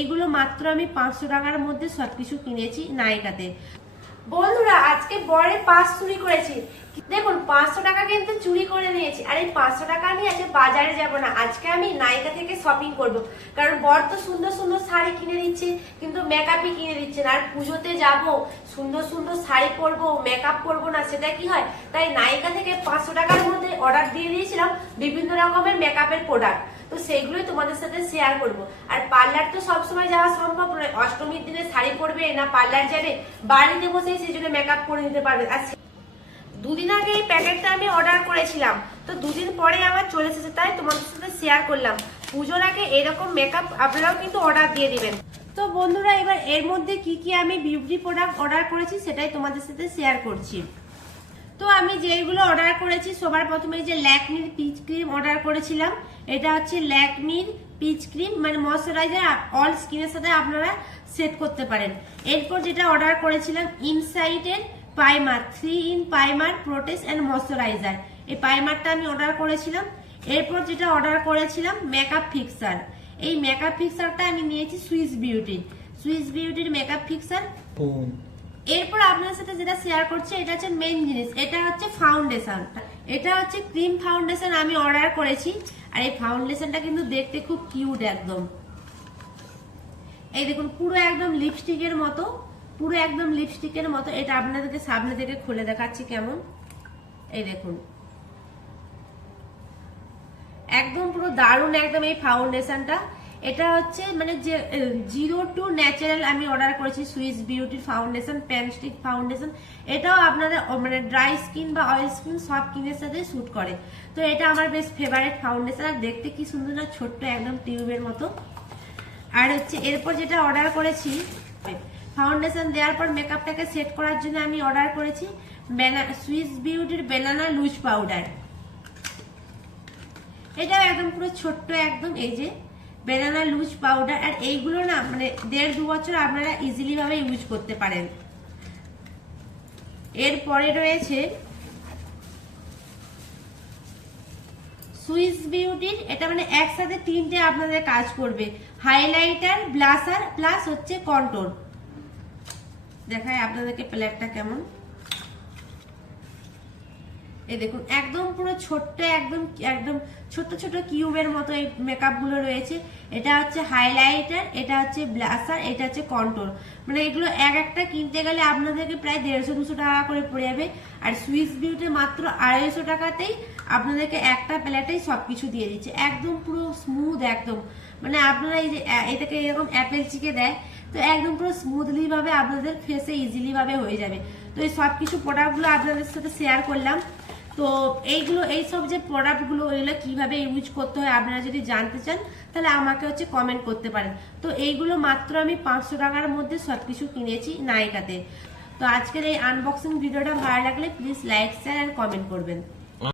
এইগুলো মাত্র আমি পাঁচশো টাকার মধ্যে সবকিছু কিনেছি নায়িকাতে। বন্ধুরা, আজকে বরে পাঁচ চুরি করেছি। দেখুন, পাঁচশো টাকা কিন্তু চুরি করে নিয়েছি। আর এই পাঁচশো টাকা নিয়ে আজকে বাজারে যাব না। আজকে আমি নায়িকা থেকে শপিং করব। কারণ বর তো সুন্দর সুন্দর শাড়ি কিনে দিচ্ছে, কিন্তু মেকআপই কিনে দিচ্ছে না। আর পুজোতে যাব, সুন্দর সুন্দর শাড়ি পরবো মেকআপ করব না, সেটা কি হয়? তাই নায়িকা থেকে পাঁচশো টাকার মধ্যে অর্ডার দিয়ে দিয়েছিলাম বিভিন্ন রকমের মেকআপের প্রোডাক্ট তো সেইগুলোই তোমাদের সাথে শেয়ার করব। আর পার্লার তো সবসময় যাওয়া সম্ভব নয়। অষ্টমীর দিনে শাড়ি পরবে না পার্লার যাবে, বাড়িতে বসেই সেই জন্য মেকআপ করে নিতে পারবে। আর দুদিন আগে এই প্যাকেটটা আমি অর্ডার করেছিলাম। তো দুদিন পরে আমার চলে এসেছে, তাই তোমাদের সাথে শেয়ার করলাম। পুজোর আগে এরকম মেকআপ আপনারাও কিন্তু অর্ডার দিয়ে দিবেন। তো বন্ধুরা, এবার এর মধ্যে কি কি আমি বিউটি প্রোডাক্ট অর্ডার করেছি সেটাই তোমাদের সাথে শেয়ার করছি। তো আমি যেগুলো অর্ডার করেছি, সবার প্রথমে যে ল্যাকমির পিচ ক্রিম অর্ডার করেছিলাম। এটা হচ্ছে ল্যাকমির পিচ ক্রিম মানে ময়শ্চারাইজার অল স্কিনের সাথে আপনারা সেট করতে পারেন। এরপর যেটা অর্ডার করেছিলাম ইনসাইটের primer three in primer protects and moisturizer এই পাইমারটা আমি অর্ডার করেছিলাম। এরপর যেটা অর্ডার করেছিলাম মেকআপ ফিক্সার এই মেকআপ ফিক্সারটা আমি নিয়েছি সুইস বিউটির সুইস বিউটির মেকআপ ফিক্সার এরপর আপনার সাথে যেটা শেয়ার করছি, এটা হচ্ছে মেন জিনিস। এটা হচ্ছে ফাউন্ডেশন এটা হচ্ছে ক্রিম ফাউন্ডেশন আমি অর্ডার করেছি। আর এই ফাউন্ডেশনটা কিন্তু দেখতে খুব কিউট একদম। এই দেখুন, পুরো একদম লিপস্টিকের মতো। পুরো একদম লিপস্টিকের মতো। এটা আপনাদেরকে সামনে থেকে খুলে দেখাচ্ছি কেমন। এই দেখুন। একদম পুরো দারুণ একদম এই ফাউন্ডেশনটা এটা হচ্ছে মানে যে জিরো টু ন্যাচারাল আমি অর্ডার করেছি সুইস বিউটির ফাউন্ডেশন প্যানস্টিক ফাউন্ডেশন এটাও আপনারা মানে ড্রাই স্কিন বা অয়েল স্কিন সব স্কিনের সাথে স্যুট করে। তো এটা আমার বেশ ফেভারেট ফাউন্ডেশন আর দেখতে কি সুন্দর না, ছোট্ট একদম টিউবের মতো। আর হচ্ছে এরপর যেটা অর্ডার করেছি ফাউন্ডেশন দেওয়ার পর মেকআপটাকে সেট করার জন্য আমি অর্ডার করেছি সুইস বিউটির বেনানা লুজ পাউডার এটাও একদম পুরো ছোট্ট একদম, এই যে বেনানা লুজ পাউডার আর এইগুলো না মানে দেড় দু বছর আপনারা ইজিলি ভাবে ইউজ করতে পারেন। এরপরে রয়েছে সুইস বিউটির এটা মানে একসাথে তিনটে আপনাদের কাজ করবে। হাইলাইটার ব্লাসার প্লাস হচ্ছে কন্ট্রোল দেখায় আপনাদেরকে প্লেটটা কেমন। এই দেখুন, একদম পুরো ছোট্ট, একদম একদম ছোট ছোট কিউবের মতো এই মেকআপগুলো রয়েছে। এটা হচ্ছে হাইলাইটার এটা হচ্ছে ব্লাসার এটা হচ্ছে কন্ট্রোল মানে এগুলো এক একটা কিনতে গেলে আপনাদেরকে প্রায় দেড়শো, দুশো টাকা করে পড়ে যাবে। আর সুইস বিউটি মাত্র আড়াইশো টাকাতেই আপনাদেরকে একটা প্লেটেই সবকিছু দিয়ে দিচ্ছে। একদম পুরো স্মুথ একদম। মানে আপনারা এই যে এটাকে এরকম অ্যাপেল চিকে দেয়, তো একদম পুরো স্মুথলি ভাবে আপনাদের ফেসে ইজিলি ভাবে হয়ে যাবে। তো এই সব কিছু প্রোডাক্টগুলো আপনাদের সাথে শেয়ার করলাম। তো এইগুলো, এই সব যে প্রোডাক্টগুলো এগুলো কীভাবে ইউজ করতে হয় আপনারা যদি জানতে চান, তাহলে আমাকে হচ্ছে কমেন্ট করতে পারেন। তো এইগুলো মাত্র আমি পাঁচশো টাকার মধ্যে সব কিছু কিনেছি নায়িকাতে। তো আজকের এই আনবক্সিং ভিডিওটা ভালো লাগলে প্লিজ লাইক শেয়ার আর কমেন্ট করবেন।